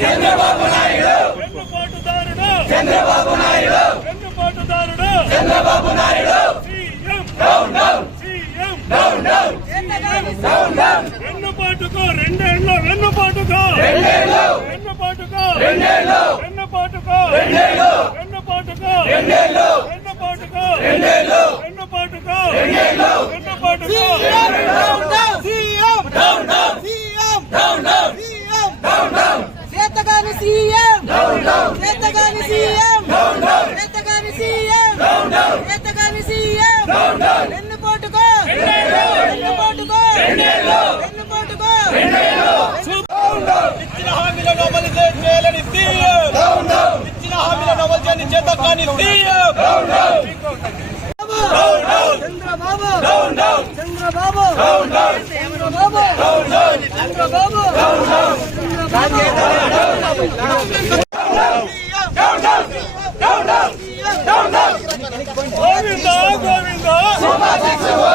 Chandrababu Naidu Chandrababu Naidu Chandrababu Naidu down down down down down down వెన్నుపాటుకో రెండేళ్ళు వెన్నుపాటుకో రెండేళ్ళు వెన్నుపాటుకో రెండేళ్ళు వెన్నుపాటుకో రెండేళ్ళు వెన్నుపాటుకో రెండేళ్ళు వెన్నుపాటుకో రెండేళ్ళు వెన్నుపాటుకో రెండేళ్ళు వెన్నుపాటుకో down down down down down down చేతగాని సీఎం డౌన్ డౌన్ చేతగాని సీఎం డౌన్ డౌన్ చేతగాని సీఎం డౌన్ డౌన్ చేతగాని సీఎం డౌన్ డౌన్ వెన్నుపోటుకో వెన్నుపోటుకో రెండేళ్ళు వెన్నుపోటుకో రెండేళ్ళు డౌన్ డౌన్ ఇచ్చిన హామీలను అమలు చేయలేని సీఎం డౌన్ డౌన్ ఇచ్చిన హామీలను అమలు చేయని చేతగాని CM down down down down Chandrababu down down Chandrababu down down Chandrababu down down Chandrababu down down Govinda Govinda super six